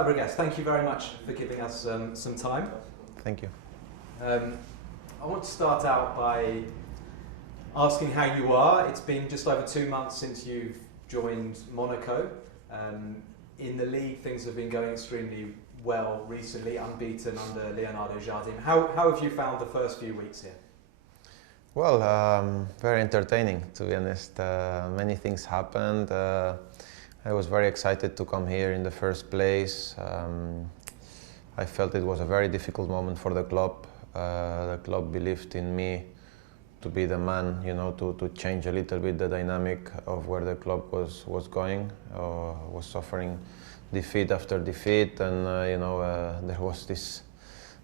Fabregas, thank you very much for giving us some time. Thank you. I want to start out by asking how you are. It's been just over 2 months since you've joined Monaco. In the league, things have been going extremely well recently, unbeaten under Leonardo Jardim. How have you found the first few weeks here? Well, very entertaining, to be honest. Many things happened. I was very excited to come here in the first place. I felt it was a very difficult moment for the club. The club believed in me to be the man, you know, to change a little bit the dynamic of where the club was going. Was suffering defeat after defeat, and there was this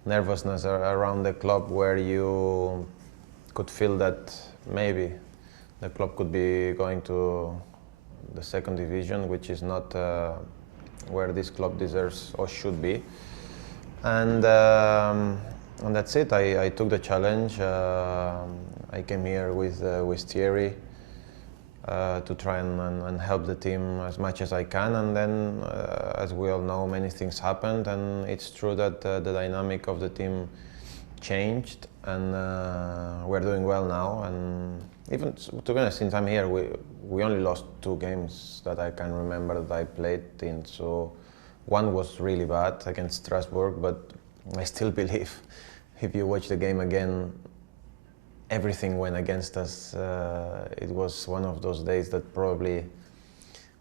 nervousness around the club where you could feel that maybe the club could be going to the second division, which is not where this club deserves or should be. And that's it. I took the challenge. I came here with Thierry to try and help the team as much as I can. And then, as we all know, many things happened, and it's true that the dynamic of the team changed, and we're doing well now. And even, to be honest, since I'm here, we only lost 2 games that I can remember that I played in. So one was really bad against Strasbourg, but I still believe if you watch the game again, everything went against us. It was one of those days that probably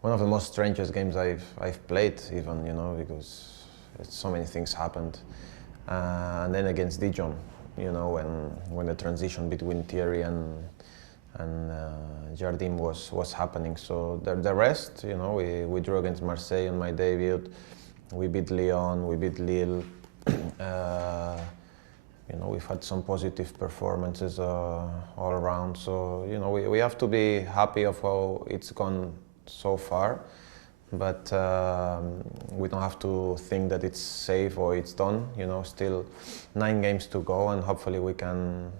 one of the most strangest games I've played, even, you know, because so many things happened. And then against Dijon, you know, when the transition between Thierry and Jardim was happening. So the rest, you know, we drew against Marseille on my debut. We beat Lyon, we beat Lille. You know, we've had some positive performances all around. So, you know, we have to be happy of how it's gone so far. But we don't have to think that it's safe or it's done. You know, still 9 games to go, and hopefully we can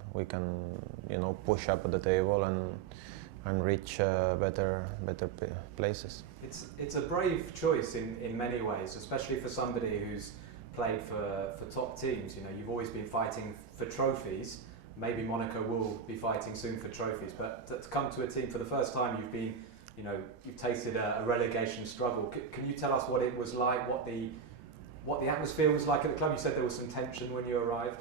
you know, push up at the table and reach better places. It's a brave choice in many ways, especially for somebody who's played for top teams. You know, you've always been fighting for trophies. Maybe Monaco will be fighting soon for trophies, but to come to a team for the first time, you've tasted a relegation struggle. Can you tell us what it was like, what the atmosphere was like at the club? You said there was some tension when you arrived.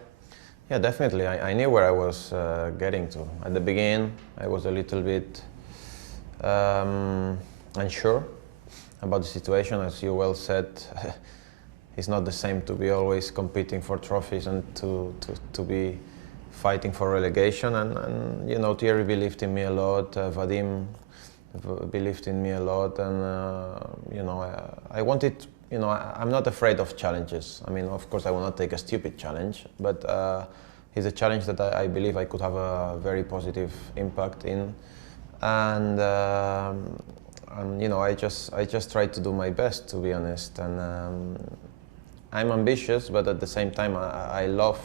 Yeah, definitely. I knew where I was getting to. At the beginning, I was a little bit unsure about the situation. As you well said, it's not the same to be always competing for trophies and to be fighting for relegation. And you know, Thierry believed in me a lot. Vadim believed in me a lot, and you know, I wanted. You know, I'm not afraid of challenges. I mean, of course, I will not take a stupid challenge, but it's a challenge that I believe I could have a very positive impact in, and you know, I just tried to do my best, to be honest. And I'm ambitious, but at the same time, I love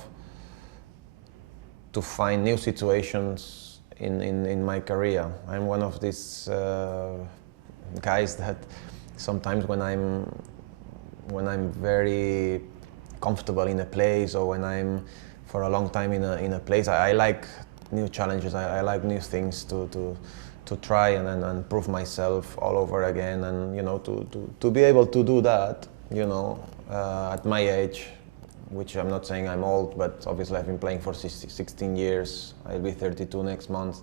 to find new situations in my career. I'm one of these guys that sometimes when I'm very comfortable in a place, or when I'm for a long time in a place, I like new challenges. I like new things to try and prove myself all over again. And you know, to be able to do that, you know, at my age, which I'm not saying I'm old, but obviously I've been playing for 16 years. I'll be 32 next month,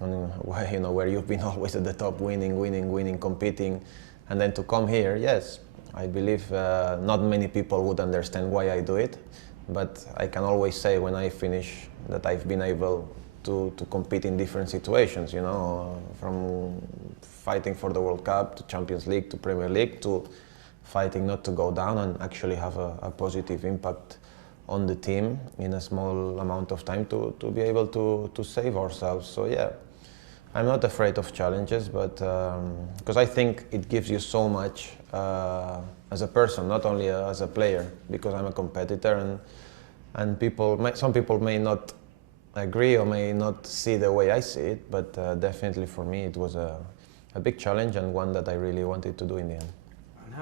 and you know, where you've been always at the top, winning, competing, and then to come here, yes. I believe not many people would understand why I do it, but I can always say when I finish that I've been able to compete in different situations, you know, from fighting for the World Cup to Champions League to Premier League to fighting not to go down and actually have a positive impact on the team in a small amount of time to be able to save ourselves. So yeah, I'm not afraid of challenges, but because I think it gives you so much as a person, not only as a player, because I'm a competitor, and some people may not agree or may not see the way I see it, but definitely for me it was a big challenge, and one that I really wanted to do in the end. And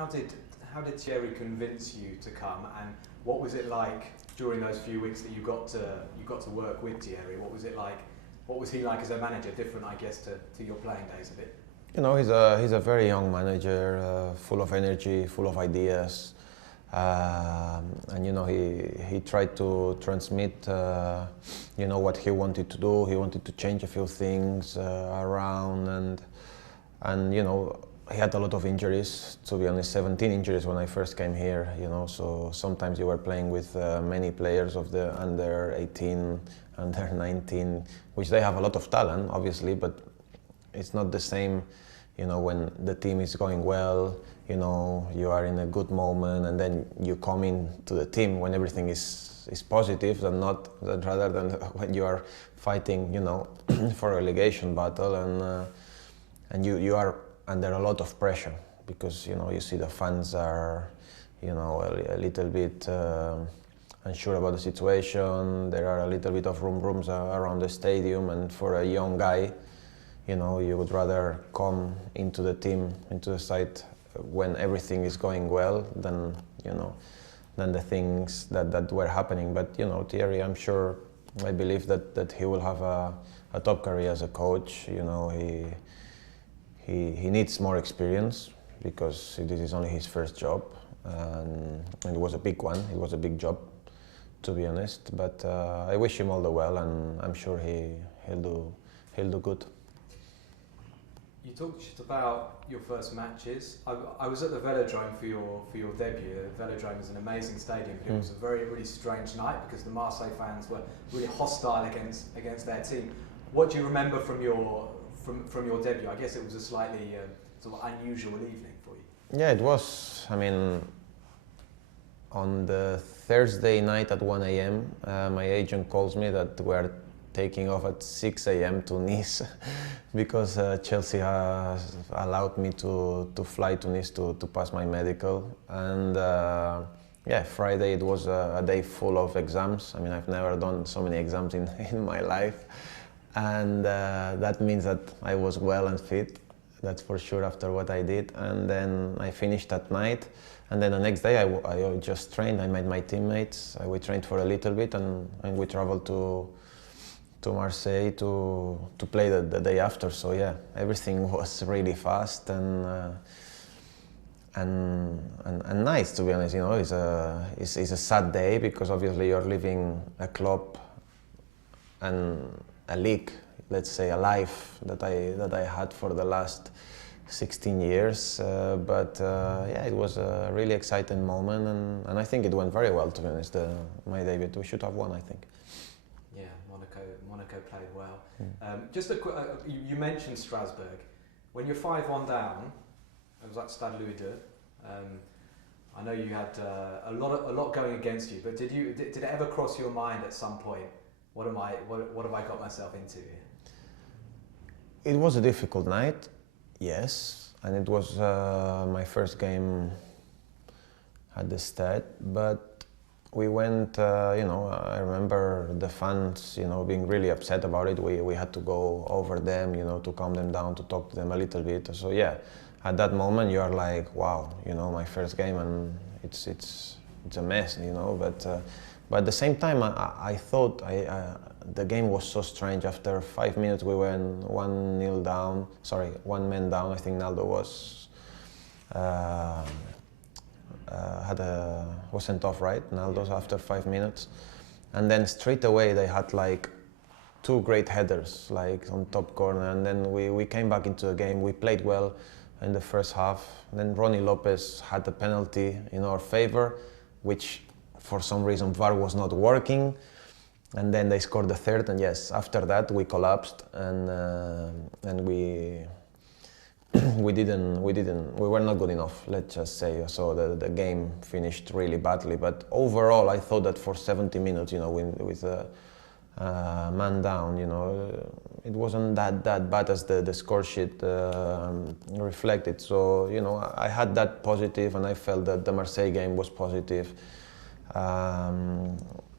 how did Thierry convince you to come, and what was it like during those few weeks that you got to work with Thierry? What was it like? What was he like as a manager? Different, I guess, to your playing days a bit. You know, he's a very young manager, full of energy, full of ideas, and you know he tried to transmit you know what he wanted to do. He wanted to change a few things around, and you know he had a lot of injuries. To be honest, 17 injuries when I first came here. You know, so sometimes you were playing with many players of the under 18, under 19, which they have a lot of talent, obviously, but it's not the same, you know, when the team is going well, you know, you are in a good moment, and then you come into the team when everything is positive, rather than when you are fighting, you know, for a relegation battle, and you are under a lot of pressure, because, you know, you see the fans are, you know, a little bit unsure about the situation. There are a little bit of rooms around the stadium, and for a young guy, you know, you would rather come into the team, into the side when everything is going well than, you know, than the things that were happening. But, you know, Thierry, I'm sure, I believe that he will have a top career as a coach. You know, he needs more experience, because this is only his first job, and it was a big one. It was a big job, to be honest. But I wish him all the well, and I'm sure he'll do good. You talked about your first matches. I was at the Velodrome for your debut. The Velodrome is an amazing stadium, but it was a really strange night because the Marseille fans were really hostile against their team. What do you remember from your debut? I guess it was a slightly sort of unusual evening for you. Yeah, it was. I mean, on the Thursday night at 1 a.m., my agent calls me that we're taking off at 6 a.m. to Nice because Chelsea has allowed me to fly to Nice to pass my medical. And yeah, Friday it was a day full of exams. I mean, I've never done so many exams in my life. And that means that I was well and fit, that's for sure, after what I did. And then I finished that night. And then the next day I just trained. I met my teammates. We trained for a little bit, and we traveled to Marseille to play the day after. So yeah, everything was really fast and nice, to be honest. You know, it's a sad day because obviously you're leaving a club and a league, let's say a life that I had for the last 16 years. But yeah, it was a really exciting moment, and I think it went very well, to be honest. My debut, we should have won, I think. Yeah, Monaco played well. Just a quick, you mentioned Strasbourg. When you're 5-1 down, it was at Stade Louis II. I know you had a lot going against you, but did it ever cross your mind at some point? What have I got myself into here? It was a difficult night, yes, and it was my first game at the Stade, but we went, you know, I remember the fans, you know, being really upset about it. We had to go over them, you know, to calm them down, to talk to them a little bit. So yeah, at that moment you are like, wow, you know, my first game, and it's a mess, you know. But at the same time, I thought the game was so strange. After 5 minutes, we went 1-0 down. Sorry, 1 man down. I think Naldo was. Was sent off, right? Naldo after 5 minutes, and then straight away they had like 2 great headers, like on top corner, and then we came back into the game. We played well in the first half. Then Ronnie Lopez had a penalty in our favor, which for some reason VAR was not working, and then they scored the third. And yes, after that we collapsed, and we were not good enough, let's just say. So the game finished really badly. But overall, I thought that for 70 minutes, you know, with a man down, you know, it wasn't that bad as the score sheet reflected. So, you know, I had that positive, and I felt that the Marseille game was positive.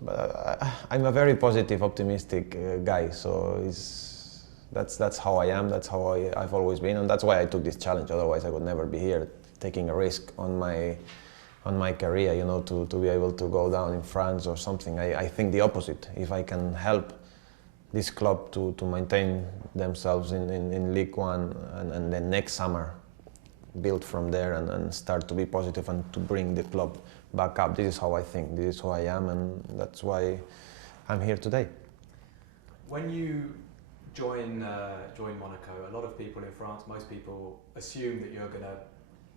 But I'm a very positive, optimistic guy, so That's how I am. That's how I've always been, and that's why I took this challenge. Otherwise, I would never be here taking a risk on my career. You know, to be able to go down in France or something. I think the opposite. If I can help this club to maintain themselves in Ligue 1 and then next summer build from there and start to be positive and to bring the club back up. This is how I think. This is who I am, and that's why I'm here today. When you join Monaco, a lot of people in France, most people assume that you're going to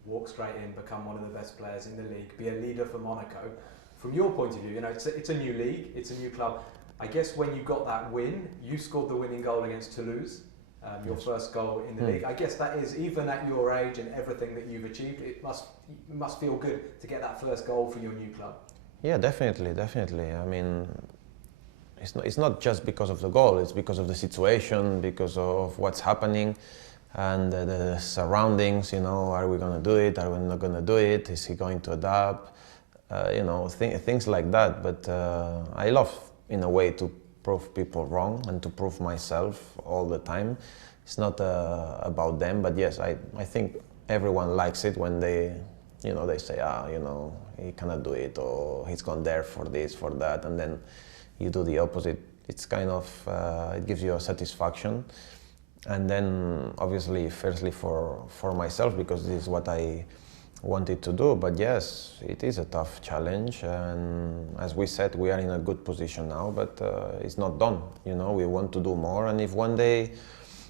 walk straight in, become one of the best players in the league, be a leader for Monaco. From your point of view, you know, it's a new league, it's a new club. I guess when you got that win, you scored the winning goal against Toulouse, your first goal in the league. I guess that is, even at your age and everything that you've achieved, it must feel good to get that first goal for your new club. Yeah, definitely. I mean, it's not just because of the goal, it's because of the situation, because of what's happening and the surroundings, you know, are we going to do it, are we not going to do it, is he going to adapt, you know, things like that. But I love, in a way, to prove people wrong and to prove myself all the time. It's not about them, but yes, I think everyone likes it when they, you know, they say, you know, he cannot do it, or he's gone there for this, for that, and then you do the opposite. It's kind of, it gives you a satisfaction. And then obviously, firstly for myself, because this is what I wanted to do. But yes, it is a tough challenge. And as we said, we are in a good position now, but it's not done. You know, we want to do more. And if one day,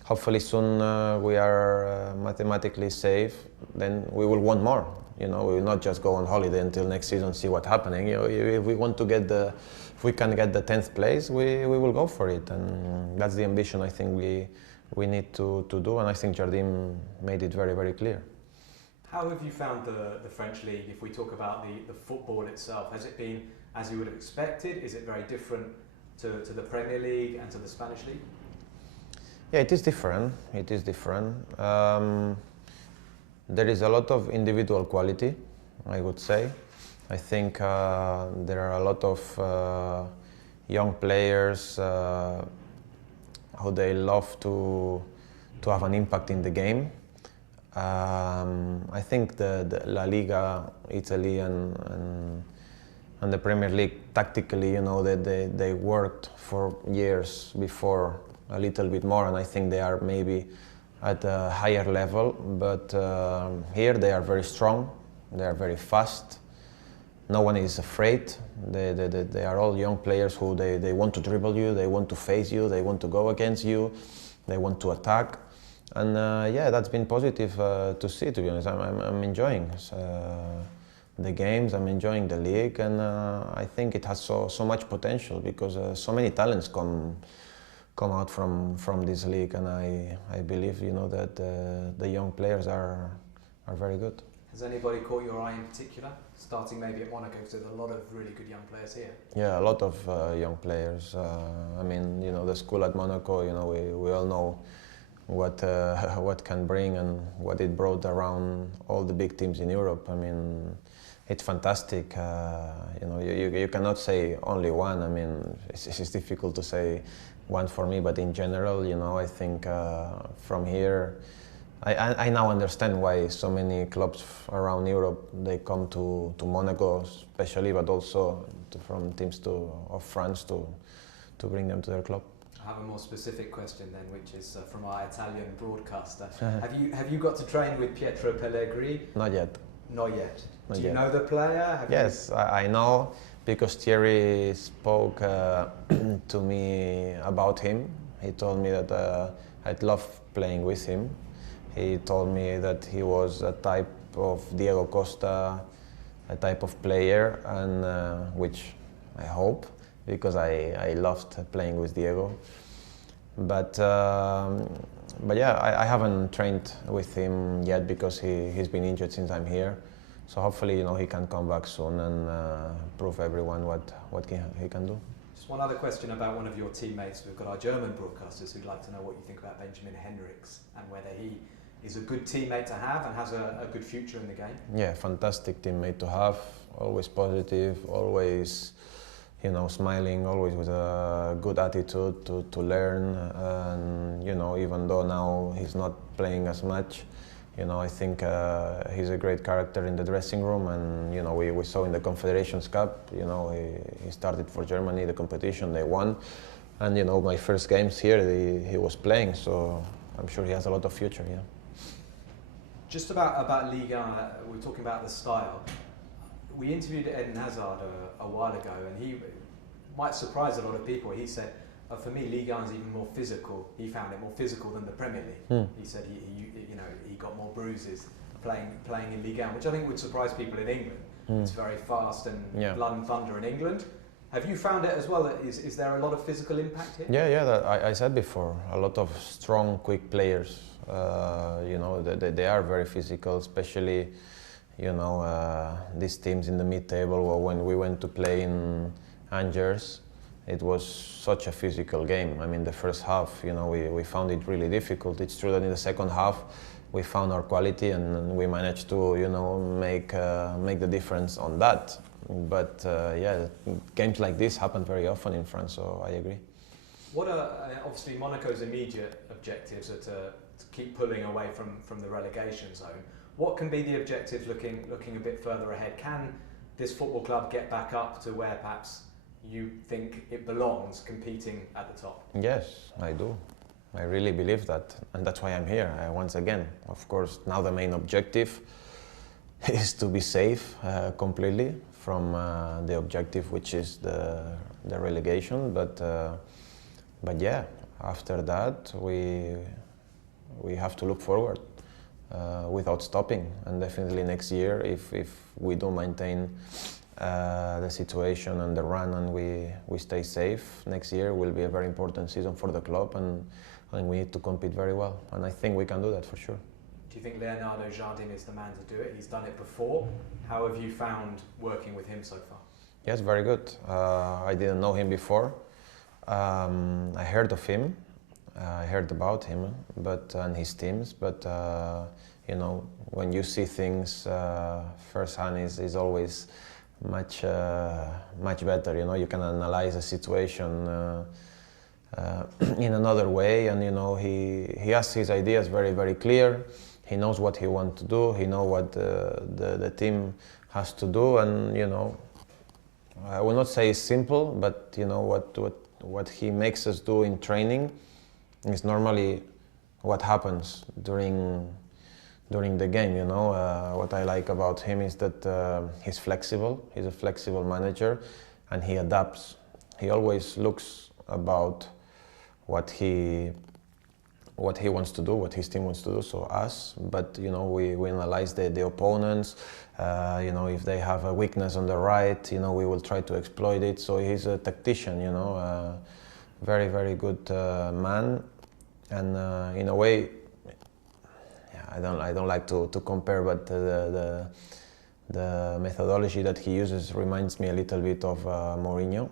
hopefully soon, we are mathematically safe, then we will want more. You know, we will not just go on holiday until next season, see what's happening. You know, if we want to get if we can get the 10th place, we will go for it. And that's the ambition I think we need to do. And I think Jardim made it very, very clear. How have you found the French league, if we talk about the football itself? Has it been as you would have expected? Is it very different to the Premier League and to the Spanish league? Yeah, it is different. It is different. There is a lot of individual quality, I would say. I think there are a lot of young players who they love to have an impact in the game. I think the La Liga, Italy, and the Premier League, tactically, you know, they worked for years before a little bit more, and I think they are maybe at a higher level. But here they are very strong, they are very fast. No one is afraid. They are all young players who they want to dribble you, they want to face you, they want to go against you, they want to attack. And yeah, that's been positive to see, to be honest. I'm enjoying the games, I'm enjoying the league, and I think it has so much potential, because so many talents come out from this league, and I believe, you know, that the young players are very good. Has anybody caught your eye in particular? Starting maybe at Monaco, because there's a lot of really good young players here. Yeah, a lot of young players. I mean, you know, the school at Monaco, you know, we all know what can bring and what it brought around all the big teams in Europe. I mean, it's fantastic. You know, you cannot say only one. I mean, it's difficult to say one for me, but in general, you know, I think from here, I now understand why so many clubs around Europe, they come to Monaco especially, but also from teams of France to bring them to their club. I have a more specific question then, which is from our Italian broadcaster. Have you got to train with Pietro Pellegrini? Not yet. Not yet. Not Do you yet. know the player? Yes, I know, because Thierry spoke to me about him. He told me that I'd love playing with him. He told me that he was a type of Diego Costa, a type of player, and which I hope, because I loved playing with Diego. But yeah, I haven't trained with him yet, because he's been injured since I'm here. So hopefully, you know, he can come back soon and prove everyone what he can do. Just one other question about one of your teammates. We've got our German broadcasters who'd like to know what you think about Benjamin Henrichs and whether he is a good teammate to have and has a good future in the game. Yeah, fantastic teammate to have. Always positive, always you know, smiling, always with a good attitude to learn. And, you know, even though now he's not playing as much, you know, I think he's a great character in the dressing room. And, you know, we saw in the Confederations Cup, you know, he started for Germany, the competition, they won. And, you know, my first games here, he was playing, so I'm sure he has a lot of future, yeah. Just about Ligue 1, we're talking about the style. We interviewed Eden Hazard a while ago, and he might surprise a lot of people. He said, for me, Ligue 1 is even more physical. He found it more physical than the Premier League. He said he got more bruises playing in Ligue 1, which I think would surprise people in England. It's very fast and blood and thunder in England. Have you found it as well? Is there a lot of physical impact here? Yeah, I said before, a lot of strong, quick players. You know, they are very physical, especially, you know, these teams in the mid-table. Well, when we went to play in Angers, it was such a physical game. I mean, the first half, you know, we found it really difficult. It's true that in the second half, we found our quality and we managed to, you know, make the difference on that. But yeah, games like this happen very often in France, so I agree. What are obviously Monaco's immediate objectives are to keep pulling away from the relegation zone. What can be the objectives looking a bit further ahead? Can this football club get back up to where perhaps you think it belongs, competing at the top? Yes, I do. I really believe that, and that's why I'm here. Once again, of course, now the main objective is to be safe completely from the objective, which is the relegation. But yeah, after that, we have to look forward without stopping. And definitely next year, if we do maintain the situation and the run and we stay safe, next year will be a very important season for the club, and we need to compete very well. And I think we can do that for sure. Do you think Leonardo Jardim is the man to do it? He's done it before. How have you found working with him so far? Yes, very good. I didn't know him before. I heard of him. I heard about him, and his teams. But you know, when you see things firsthand, is always much better. You know, you can analyze a situation in another way, and you know, he has his ideas very clear. He knows what he wants to do. He knows what the team has to do, and you know, I will not say it's simple, but you know what he makes us do in training is normally what happens during the game. You know, what I like about him is that he's flexible. He's a flexible manager, and he adapts. He always looks about what he wants to do, what his team wants to do, so us. But you know, we analyze the opponents. You know, if they have a weakness on the right, you know, we will try to exploit it. So he's a tactician, you know, very good man. And in a way, yeah, I don't like to compare, but the methodology that he uses reminds me a little bit of Mourinho.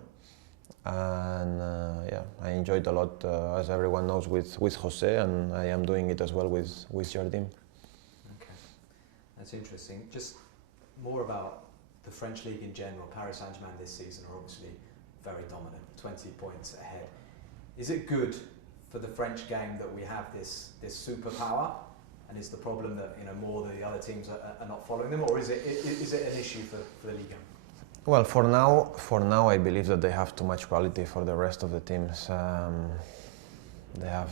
And yeah, I enjoyed a lot, as everyone knows, with Jose, and I am doing it as well with Jardim. Okay, that's interesting. Just more about the French league in general. Paris Saint-Germain this season are obviously very dominant, 20 points ahead. Is it good for the French game that we have this superpower? And is the problem that, you know, more of the other teams are not following them, or is it an issue for the Ligue? Well, for now, I believe that they have too much quality for the rest of the teams. They have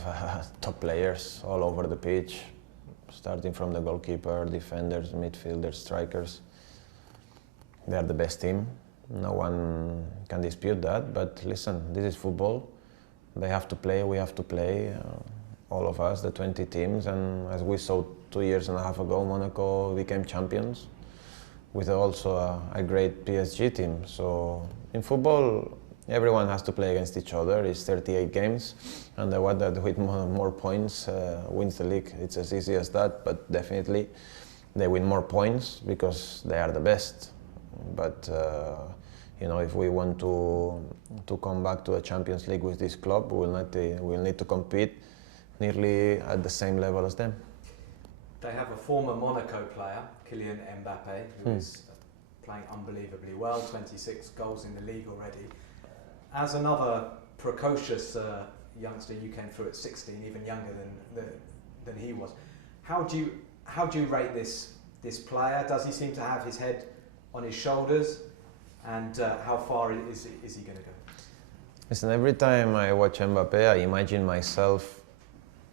top players all over the pitch, starting from the goalkeeper, defenders, midfielders, strikers. They are the best team. No one can dispute that. But listen, this is football. They have to play, we have to play, all of us, the 20 teams. And as we saw 2 years and a half ago, Monaco became champions, with also a great PSG team. So in football, everyone has to play against each other. It's 38 games, and the one that with more points wins the league. It's as easy as that, but definitely they win more points because they are the best. But you know, if we want to come back to a Champions League with this club, we'll need to compete nearly at the same level as them. They have a former Monaco player, Kylian Mbappe, who is playing unbelievably well, 26 goals in the league already. as another precocious youngster, you came through at 16, even younger than he was. How do you rate this player? Does he seem to have his head on his shoulders? And how far is he going to go? Listen, every time I watch Mbappé, I imagine myself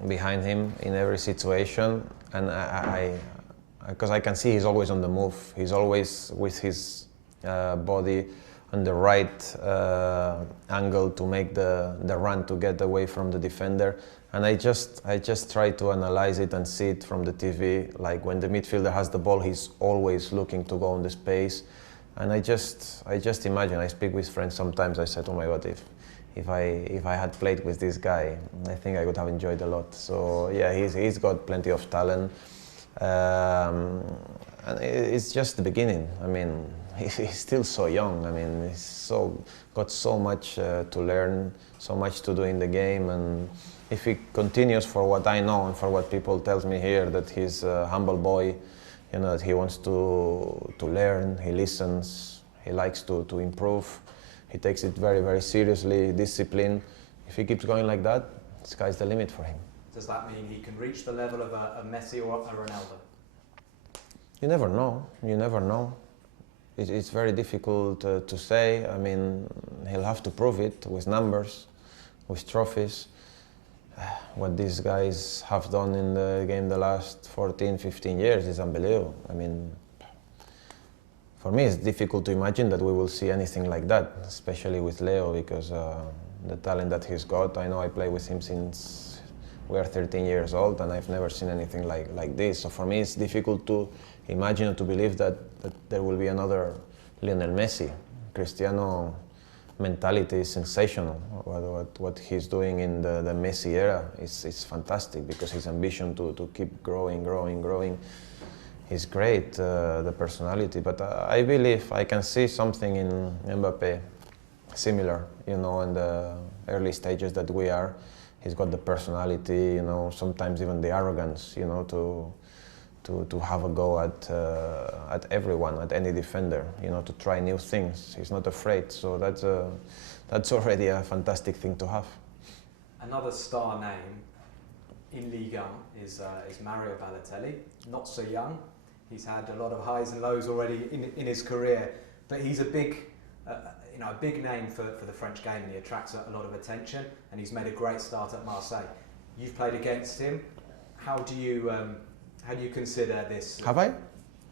behind him in every situation, and because I can see he's always on the move. He's always with his body on the right angle to make the run to get away from the defender. And I just try to analyze it and see it from the TV. Like when the midfielder has the ball, he's always looking to go on the space. And I just imagine. I speak with friends sometimes. I said, "Oh my God, if I had played with this guy, I think I would have enjoyed a lot." So yeah, he's got plenty of talent. And it's just the beginning. I mean, he's still so young. I mean, he's got so much to learn, so much to do in the game. And if he continues, for what I know and for what people tells me here, that he's a humble boy, you know, that he wants to learn, he listens, he likes to improve, he takes it very, very seriously, discipline. If he keeps going like that, the sky's the limit for him. Does that mean he can reach the level of a Messi or a Ronaldo? You never know. You never know. It's very difficult to say. I mean, he'll have to prove it with numbers, with trophies. What these guys have done in the game the last 14, 15 years is unbelievable. I mean, for me, it's difficult to imagine that we will see anything like that, especially with Leo, because the talent that he's got. I know I play with him since we are 13 years old, and I've never seen anything like this. So for me, it's difficult to imagine or to believe that there will be another Lionel Messi. Cristiano mentality is sensational. What he's doing in the Messi era is fantastic, because his ambition to keep growing is great, the personality. But I believe I can see something in Mbappé similar, you know, in the early stages that we are. He's got the personality, you know, sometimes even the arrogance, you know, to have a go at everyone, at any defender, you know, to try new things. He's not afraid, so that's already a fantastic thing to have. Another star name in Ligue 1 is Mario Balotelli. Not so young. He's had a lot of highs and lows already in his career, but he's a big name for the French game, and he attracts a lot of attention, and he's made a great start at Marseille. You've played against him. How do you consider this? Have I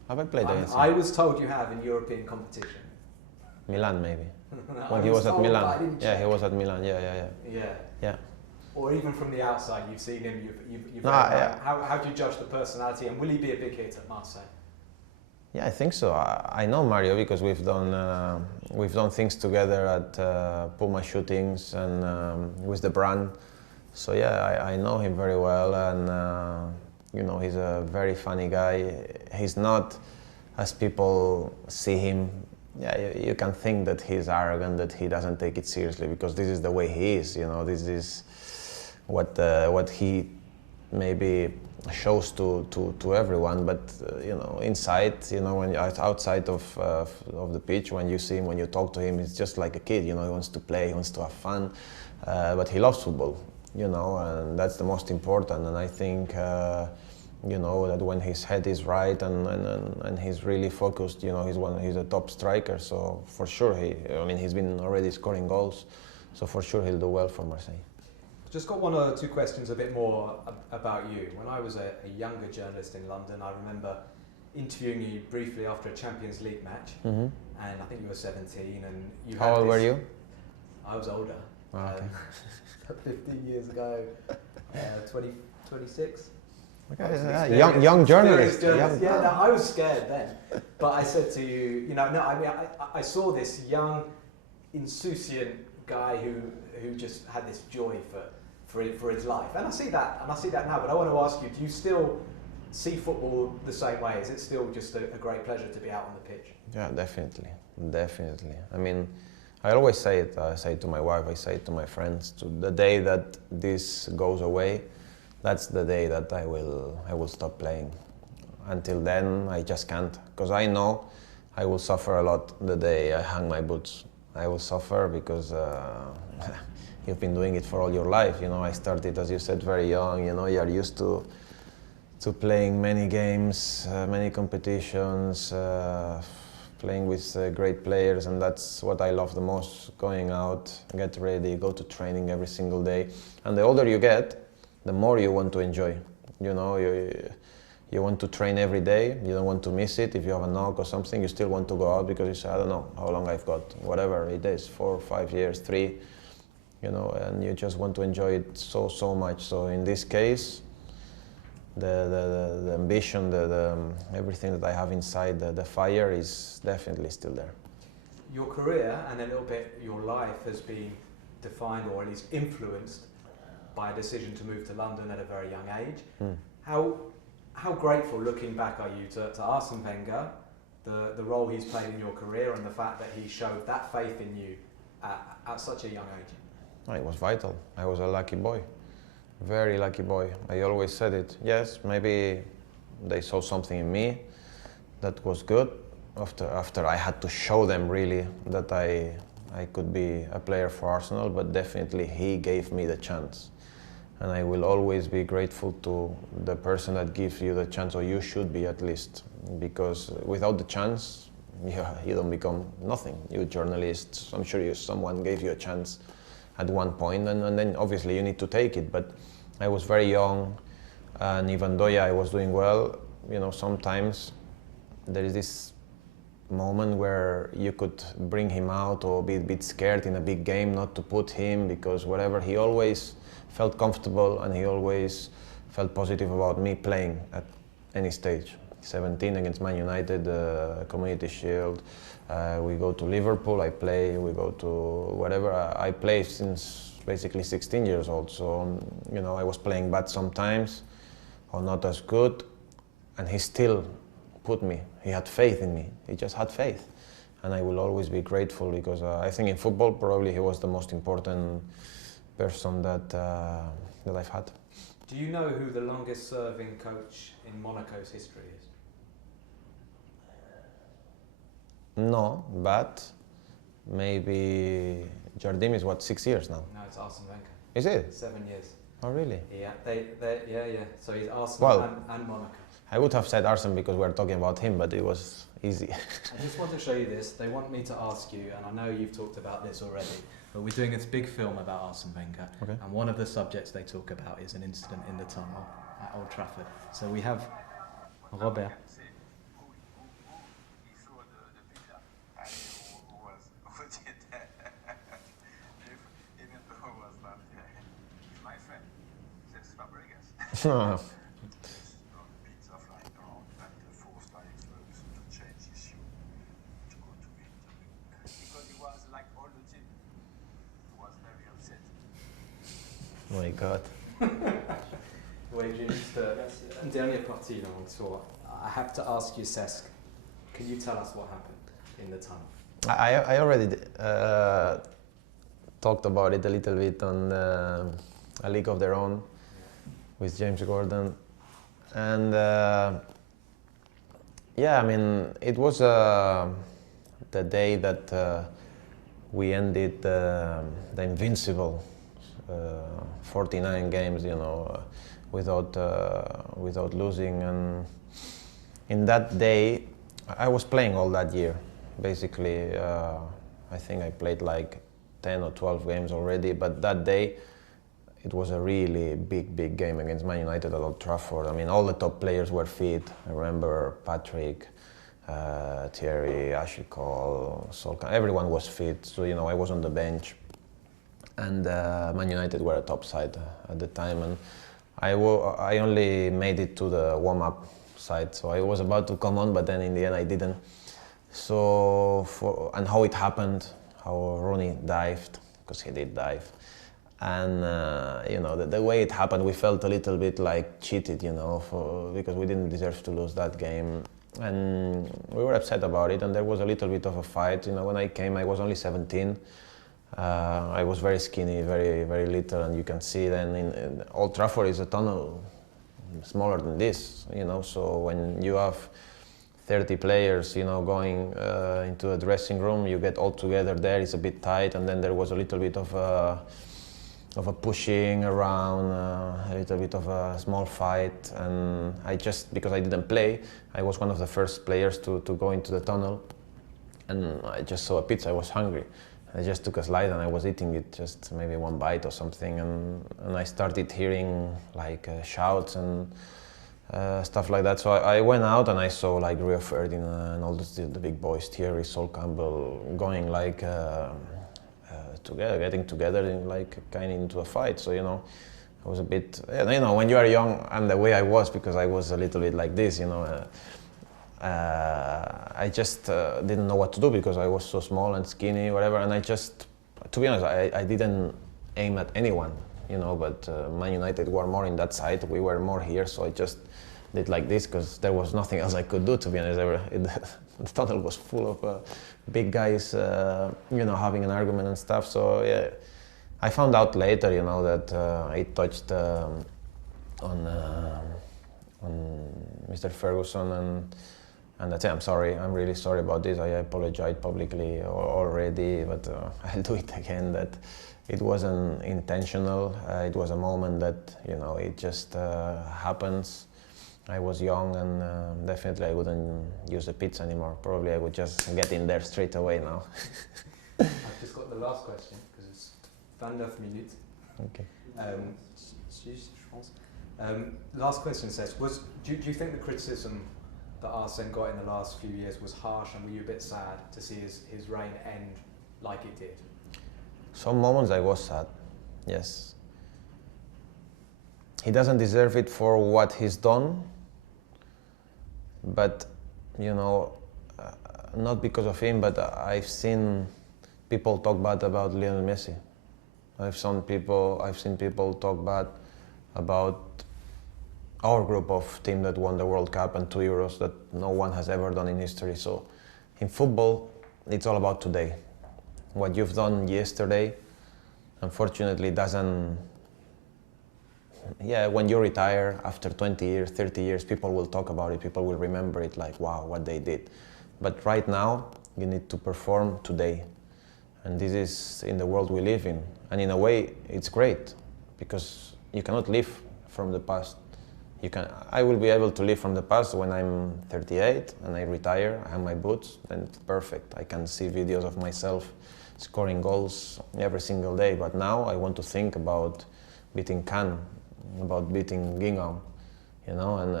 played against him? I was told you have in European competition. Milan, maybe. When he was at Milan. Yeah, he was at Milan. Yeah. Or even from the outside, you've seen him. You've yeah. How do you judge the personality, and will he be a big hit at Marseille? Yeah, I think so. I know Mario because we've done things together at Puma shootings and with the brand. So yeah, I know him very well, and you know, he's a very funny guy. He's not, as people see him, yeah, you can think that he's arrogant, that he doesn't take it seriously, because this is the way he is, you know, this is what he maybe shows to everyone, but you know, inside, you know, when outside of the pitch, when you see him, when you talk to him, he's just like a kid, you know, he wants to play, he wants to have fun, but he loves football, you know, and that's the most important. And I think you know, that when his head is right and he's really focused, you know, he's a top striker. So for sure, he's been already scoring goals. So for sure, he'll do well for Marseille. Just got one or two questions a bit more about you. When I was a younger journalist in London, I remember interviewing you briefly after a Champions League match, and I think you were 17. And you. How old were you? I was older. Oh, okay. 15 years ago, 26. Okay, young journalist. Yeah, no, I was scared then, but I said to you, you know, no, I mean, I saw this young, insouciant guy who just had this joy for his life, and I see that now. But I want to ask you, do you still see football the same way? Is it still just a great pleasure to be out on the pitch? Yeah, definitely. I mean, I always say it. I say it to my wife. I say it to my friends. To the day that this goes away, that's the day that I will stop playing. Until then, I just can't, because I know I will suffer a lot the day I hang my boots. I will suffer because you've been doing it for all your life. You know, I started, as you said, very young. You know, you are used to playing many games, many competitions, playing with great players, and that's what I love the most. Going out, get ready, go to training every single day. And the older you get, the more you want to enjoy. You know, you want to train every day, you don't want to miss it. If you have a knock or something, you still want to go out because you say, I don't know how long I've got, whatever it is, 4 or 5 years, 3, you know, and you just want to enjoy it so much. So in this case, the ambition, everything that I have inside, the fire is definitely still there. Your career and a little bit your life has been defined, or at least influenced, by a decision to move to London at a very young age. How grateful, looking back, are you to Arsene Wenger, the role he's played in your career and the fact that he showed that faith in you at such a young age? It was vital. I was a lucky boy, very lucky boy. I always said it. Yes, maybe they saw something in me that was good. After I had to show them really that I could be a player for Arsenal, but definitely he gave me the chance. And I will always be grateful to the person that gives you the chance, or you should be at least, because without the chance, you don't become nothing. You journalists, I'm sure someone gave you a chance at one point, and then obviously you need to take it. But I was very young, and even though I was doing well, you know, sometimes there is this moment where you could bring him out or be a bit scared in a big game not to put him, because whatever, he always felt comfortable and he always felt positive about me playing at any stage. 17 against Man United, Community Shield, we go to Liverpool, I play, we go to whatever. I play since basically 16 years old, so you know, I was playing bad sometimes or not as good, and he still put me, he had faith in me, he just had faith. And I will always be grateful, because I think in football probably he was the most important person that I've had. Do you know who the longest serving coach in Monaco's history is? No, but maybe Jardim is what, 6 years now? No, it's Arsene Wenger. Is it? 7 years. Oh really? Yeah, yeah. So he's Arsenal and Monaco. I would have said Arsene because we're talking about him, but it was easy. I just want to show you this. They want me to ask you, and I know you've talked about this already, but we're doing this big film about Arsene Wenger, okay. And one of the subjects they talk about is an incident in the tunnel at Old Trafford. So we have Robert. Oh my God. Wait, dernière partie donc, so I have to ask you, Cesc, can you tell us what happened in the tunnel? I already talked about it a little bit on A League of Their Own with James Gordon, and yeah, I mean, it was the day that we ended the invincible 49 games, you know, without losing. And in that day, I was playing all that year. Basically, I think I played like 10 or 12 games already, but that day it was a really big game against Man United at Old Trafford. I mean, all the top players were fit. I remember Patrick, Thierry, Ashley Cole, Solskjaer, everyone was fit, so you know, I was on the bench. And Man United were a top side at the time, and I only made it to the warm-up side, so I was about to come on, but then in the end I didn't. So, and how it happened, how Rooney dived, because he did dive, and you know, the way it happened, we felt a little bit like cheated, you know, because we didn't deserve to lose that game, and we were upset about it, and there was a little bit of a fight. You know, when I came, I was only 17. I was very skinny, very little, and you can see then in Old Trafford is a tunnel smaller than this, you know, so when you have 30 players, you know, going into a dressing room. You get all together there. It's a bit tight, and then there was a little bit of a pushing around, a little bit of a small fight. And I just, because I didn't play, I was one of the first players to go into the tunnel, and I just saw a pizza. I was hungry. I just took a slide and I was eating it, just maybe one bite or something, and I started hearing like shouts and stuff like that. So I went out and I saw like Rio Ferdinand and all the big boys, Thierry, Sol Campbell, going like together, getting together in like kind of into a fight. So, you know, I was a bit, you know, when you are young, and the way I was, because I was a little bit like this, you know, I just didn't know what to do because I was so small and skinny, whatever. And I just, to be honest, I didn't aim at anyone, you know, but Man United were more in that side, we were more here, so I just did like this because there was nothing else I could do, to be honest. The tunnel was full of big guys, you know, having an argument and stuff. So yeah, I found out later, you know, that it touched on Mr. Ferguson, and that's it. I'm sorry. I'm really sorry about this. I apologized publicly already, but I'll do it again. That it wasn't intentional. It was a moment that, you know, it just happens. I was young, and definitely I wouldn't use the pizza anymore. Probably I would just get in there straight away now. I've just got the last question because it's 29 minutes. Okay. Last question says, do you think the criticism that Arsene got in the last few years was harsh, and were you a bit sad to see his reign end like it did? Some moments I was sad, yes. He doesn't deserve it for what he's done, but, you know, not because of him, but I've seen people talk bad about Lionel Messi. I've seen people talk bad about our group of team that won the World Cup and 2 Euros that no one has ever done in history. So in football, it's all about today. What you've done yesterday, unfortunately, doesn't... Yeah, when you retire after 20 years, 30 years, people will talk about it, people will remember it like, wow, what they did. But right now, you need to perform today. And this is in the world we live in. And in a way, it's great, because you cannot live from the past. I will be able to live from the past when I'm 38 and I retire, I have my boots, then it's perfect. I can see videos of myself scoring goals every single day. But now I want to think about beating Cannes, about beating Gingham, you know, and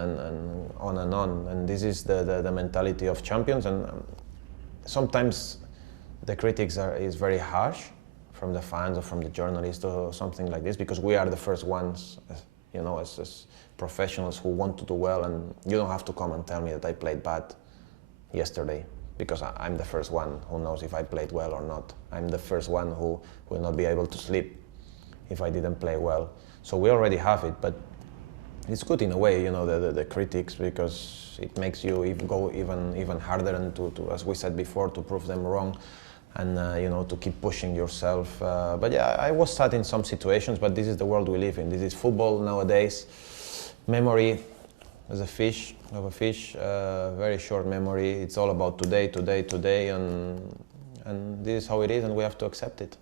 on and on. And this is the mentality of champions. And sometimes the critics is very harsh from the fans or from the journalists or something like this, because we are the first ones, you know, as professionals who want to do well, and you don't have to come and tell me that I played bad yesterday, because I'm the first one who knows if I played well or not. I'm the first one who will not be able to sleep if I didn't play well. So we already have it, but it's good in a way, you know, the critics, because it makes you go even harder, and to, as we said before, to prove them wrong, and you know, to keep pushing yourself. But yeah, I was sad in some situations, but this is the world we live in. This is football nowadays. Memory as a fish, very short memory. It's all about today, and this is how it is, and we have to accept it.